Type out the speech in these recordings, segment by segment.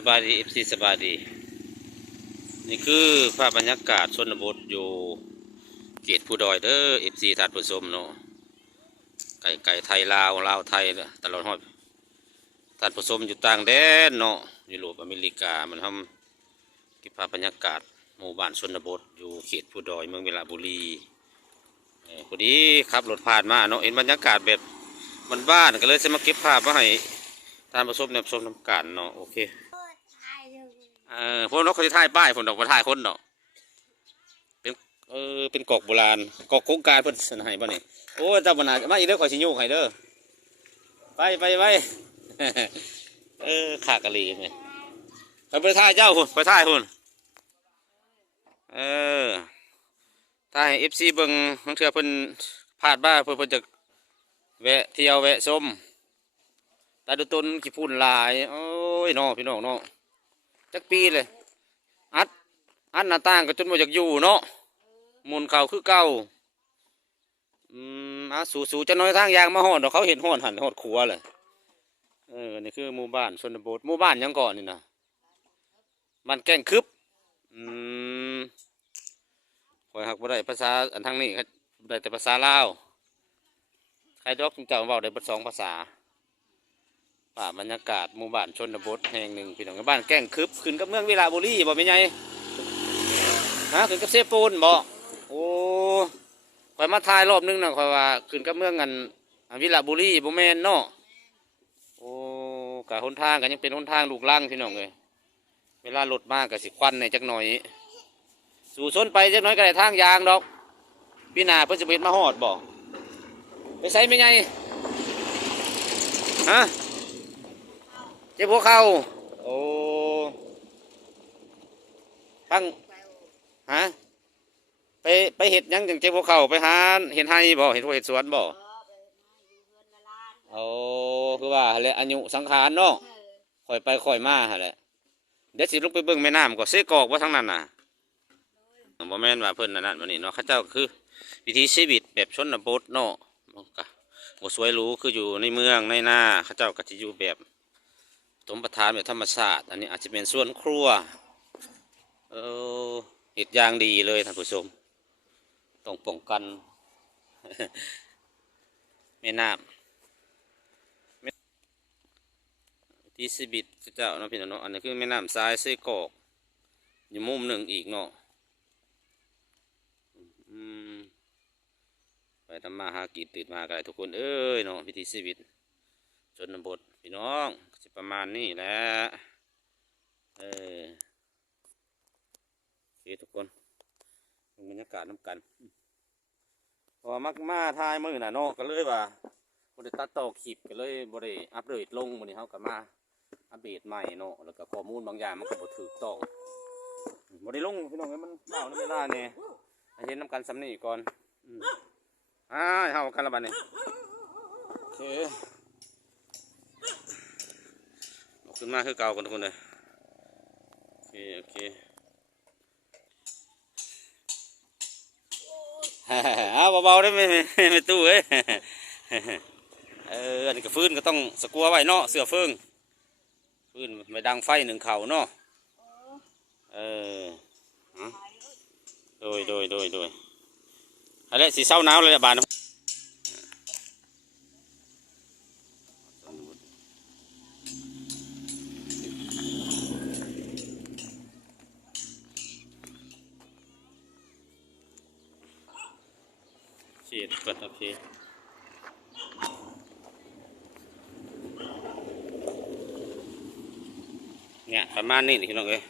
สบายดีFCสบายดีนี่คือภาพบรรยากาศชนบทอยู่เขตผู้ดอยเด้อFCท่านผู้ชมเนาะไก่ไทยลาวไทยตลอดฮอดท่านผู้ชมอยู่ต่างแดนเนาะยุโรปอเมริกามันทำเก็บภาพบรรยากาศหมู่บ้านชนบทอยู่เขตผู้ดอยเมืองเวลาบุรีพอดีขับรถผ่านมาเนาะเห็นบรรยากาศแบบบ้านๆก็เลยจะมาเก็บภาพมาให้ท่านผู้ชมเนี่ยชมน้ำกันเนาะโอเคพวกนกเขาจะถ่ายป้ายฝนดอกมาถ่ายคนดอกเป็นเป็นกอกโบราณกอกโครงการเพิ่นสนให้บ่นี่โอ้เจ้าบรรณามาอีกเด้อขอชิโยกให้เด้อไปขากะลีไงไปถ่ายเจ้าหุ่นไปถ่ายหุ่นถ่ายFCเบิ่งบางเทื่อเพิ่นพลาดบ้าเพิ่นจะแวะเที่ยวแวะชมตาดูต้นขี้พุ่นลายโอ้ยน้องพี่น้องเนาะจักปีเลยอัดหน้าต่างก็จนบ่อยากอยู่เนาะหมุนเข่าคือเก่าสู่จะน้อยทางยางมาหอดเขาเห็นหอดหันหอดขัวเลยนี่คือหมู่บ้านชนบทหมู่บ้านยังก่อนนี่นะบ้านแก้งคึบคอยหักบ่ได้ภาษาอันทางนี้ได้แต่ภาษาลาวใครดอกเจ้าเว้าได้เบิดสองภาษาป่าบรรยากาศหมู่บ้านชนบทแห่งหนึ่งพี่น้องบ้านแก้งคึบขึ้นกับเมืองวิลาบุรีบ่เป็นไงขึ้นกับเซปูนบ่โอ้คอยมาถ่ายรอบนึงนะคอยว่าขึ้นกับเมืองกันวิลาบุรีบ่แม่นเนาะโอ้กะหนทางกันยังเป็นหนทางลูกลังพี่น้องเลยเวลารถมากกับสิควันในจักหน่อยสู่ซนไปจักหน่อยก็ได้ทางยางดอกพี่นาเพิ่นจะเป็นมาฮอดบ่ไปใส่ไม่ไงเจ็บหัวเข่าโอ้ตั้งไปเห็ดยังจังเจ็บหัวเข่าไปหาเห็ดไห้บ่เห็ดหัวเห็ดสวนบ่โอ้คือว่าแหละอายุสังขารเนาะค่อยไปค่อยมาแหละเดี๋ยวสิลงไปเบิ่งแม่น้ำก็เสกอกว่าทั้งนั้นน่ะบ่แม่นว่าเพิ่นนั่นวันนี้เนาะเขาเจ้าคือวิถีชีวิตแบบชนบทเนาะบ่สวยหรูคืออยู่ในเมืองในนาเขาเจ้าก็จะอยู่แบบสมประทานแบบธรรมชาติอันนี้อาจจะเป็นส่วนครัวเห็ดยางดีเลยท่านผู้ชมต้องป้องกันแม่น้ำที่สิบิดเจ้าเนาะพี่น้องอันนี้คือแม่น้ำทรายเสกอกอยู่มุมหนึ่งอีกเนาะไปทำมาหากินตื่นมากันทุกคนเอ้ยเนาะวิถีชีวิตชนบทพี่น้องจะประมาณนี้แหละทุกคนบรรยากาศน้ำกันพอมักมาทายมือน่ะเนาะก็เลยว่าบริตัดต่อคลิปก็เลยบริอัปเดตลงวันนี้เขาก็มาอัปเดตใหม่เนาะแล้วก็ข้อมูลบางอย่างมันก็บ่ถูกต้องบริลงพี่น้องมันเมาในเวลาเนี่ยเห็นน้ำกันซ้ำนี่ก่อนเฮากันละบัดนี้โอเคขึ้นมาคือเก่ากันทุกคนเลยโอเคเบาๆได้ไม่ตู้เอ้ยอันนี้ก็ฟื้นก็ต้องสกัวไว้เนาะเสือฟื้นไม่ดังไฟหนึ่งเข่าเนาะโดยอะไรสีเศร้าหนาวเลยบานฉีดก่อนโอเคเนี่ยประมาณนี้นี่พี่น้องเอ้ย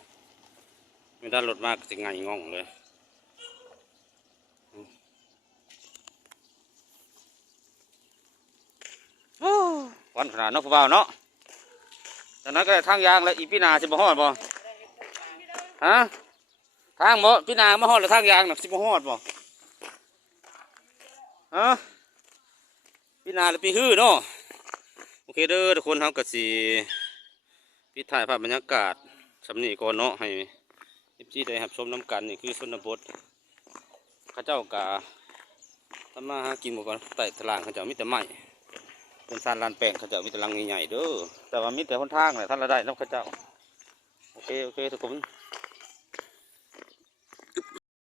ไม่ได้รถมากจะไงง่องเลยวันขนาดนกเบาเนาะจากนั้นก็ทางยางแล้วอีพี่นาสิบหอดบ่ทางบ่พี่นามาหอดหรือทางยางหนักสิบหอดบ่พี่นาหรือพี่ฮื้อเนาะโอเคเด้อทุกคนทำกระสีพี่ถ่ายภาพบรรยากาศสำนีก่อนเนาะให้ที่ได้รับชมน้ำกันนี่คือชนบทข้าเจ้ากะทำมาหากินหมดก่อนไต่ตารางข้าเจ้ามีแต่ไม้เป็นซานลานแปลงข้าเจ้ามีแต่ลังใหญ่ๆเด้อแต่ว่ามีแต่หนทางแหละท่านละได้น้ำข้าเจ้า เคโอเคทุกคน